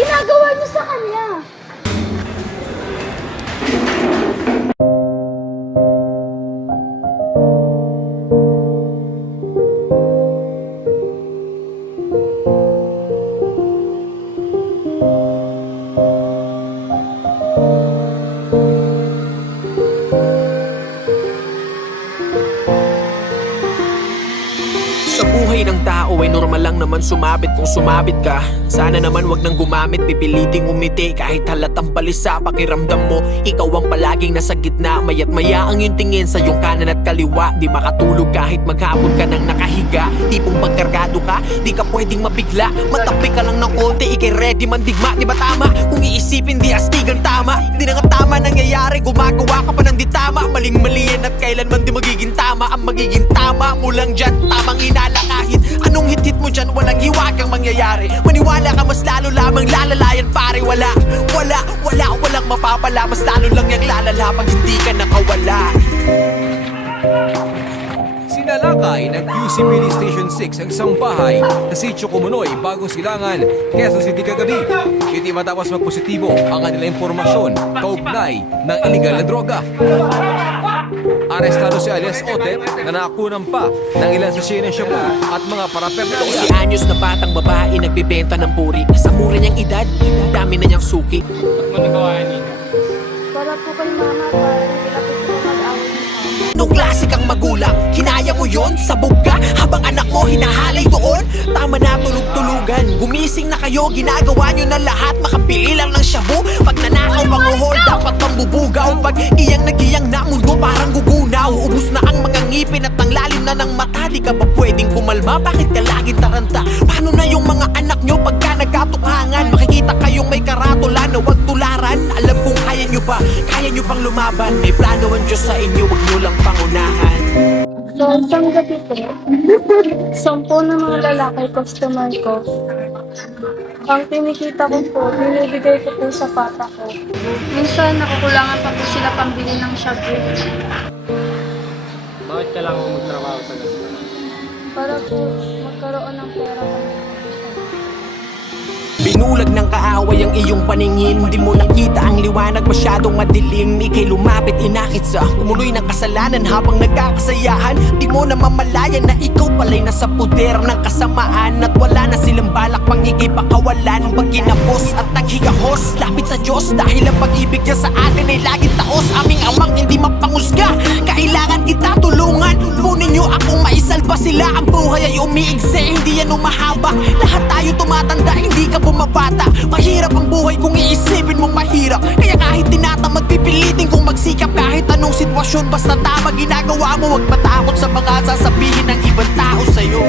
ginagawa niyo sa kanya? Sa buhay ng tao ay normal lang naman sumabit kung sumabit ka. Sana naman wag nang gumamit, pipiliting umiti kahit halatang balisa pakiramdam mo. Ikaw ang palaging nasa gitna, maya't maya ang yung tingin sa iyong kanan at kaliwa. Di makatulog kahit maghapon ka nang nakahiga. Tipong pagkargado ka, di ka pwedeng mabigla. Matabi ka lang ng konti, ikay ready mandigma. Di ba tama? Kung iisipin di astig ang tama. Di na nga tama nangyayari, gumagawa ka pa ng di tama. Maling-mali yan at kailanman di magiging tama. Ang magiging tama mo lang dyan, tamang inala. Kahit anong hit-hit mo dyan, walang hiwagang mangyayari. Maniwala ka, mas lalo lamang lalalayan pare. Walang mapapala. Mas lalo lang yung lalala pag hindi ka nakawala. Sinalakay ng QCPD Station 6 ang isang bahay sa Sitio Kumunoy, Bagong Silangan, Quezon City kagabi. Iti matapos magpositibo ang kanilang impormasyon kaugnay ng iligal na droga. Arestado si alias Otep na nakakunan pa ng ilang sasya ng shabu at mga paraphernalia. Si anyos na batang babae nagbibenta ng puri. Sa mura niyang edad, dami na niyang suki. Para po kay mama, para nilapit ko mag-away niyo. Nung klase kang magulang, kinaya mo yon? Sabog ka habang anak mo hinahalay doon? Tama na, tulog-tulugan. Gumising na kayo, ginagawa nyo na lahat. Makabili lang ng shabu. Pag nanakaw panguhol, dapat mambubugaw. Pag iyang nagiyang na mundo, parang gugunaw. Ubus na ang mga ngipin at ang lalim na ng mata. Di ka ba pwedeng kumalma? Bakit ka lagi taranta? Paano na yung mga anak nyo pagka nagkatukangan? Makikita kayong may karatula na wag tularan. Alam kong kaya nyo pa, kaya nyo pang lumaban. May plano ang Diyos sa inyo, wag nyo lang pangunahan. So, isang gabi po, 10 na mga lalaki, customer ko. Ang kinikita ko po, binibigay ko po sa papa ko. Minsan, nakukulangan pa po sila pambili ng shabu. Bakit kailangan mo magtrabaho sa ganito? Para po magkaroon ng pera kami. Binulag ng kaaway ang iyong paningin. Di mo nakita ang liwanag, masyadong madilim. Ika'y lumapit, inakit sa kumuloy ng kasalanan habang nagkakasayahan. Di mo na mamalayan na ikaw pala'y nasa puder ng kasamaan. At wala na silang balak pang ikipakawalan. Pag kinapos at naghigahos, lapit sa Diyos dahil ang pag-ibig niya sa atin ay laging taos. Aming amang hindi mapangusga, kailangan kita tulungan. Tubunin niyo akong maisalba sila. Ang buhay ay umiigse, hindi yan umahaba. Lahat tayo tumatanda, hindi ka bumabata. Mahirap ang buhay kung iisipin mong mahirap. Kaya kahit tinatamad, pipilitin kong magsikap. Kahit anong sitwasyon, basta tama ginagawa mo. Huwag matakot sa mga sasabihin ng ibang tao sa'yo.